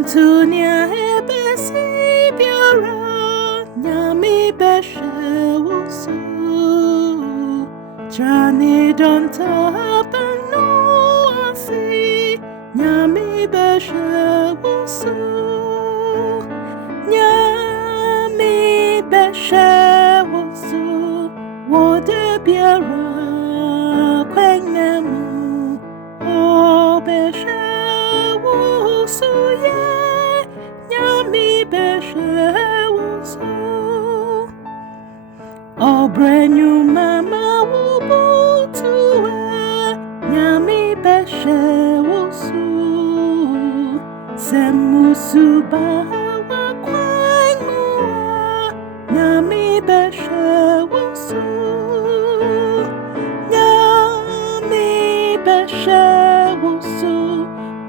Antonia ebesi biara Nyame bɛhwɛ wo so Trani donta bano asi Nyame bɛhwɛ wo so Nyame bɛhwɛ wo so wo de biara kwenemu o bɛhwɛ wo so ye Nyame bɛhwɛ wo so Obrenyu mama wubutuwe Nyame bɛhwɛ wo so Semusuba wakwangua Nyame bɛhwɛ wo so Nyame bɛhwɛ wo so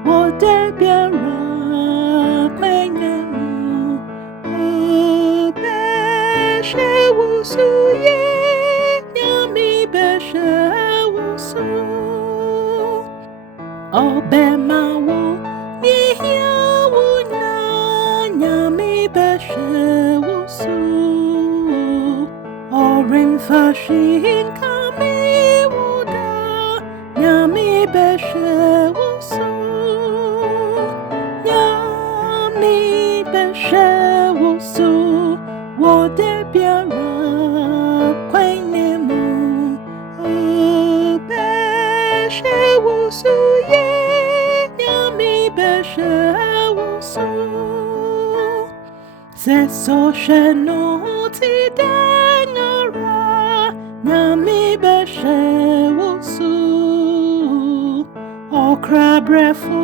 Wode biara kwenemu bɛhwɛ wo so ye Nyame bɛhwɛ wo so Obema wo yehia wo na Nyame bɛhwɛ wo so Orimfashin kame wo da Nyame bɛhwɛ wo so Nyame bɛhwɛ wo so Wode biara kwenemu bɛhwɛ wo so ye Nyame bɛhwɛ wo so Se so hwɛ no ti dɛngara Nyame bɛhwɛ wo so Okrabrɛfo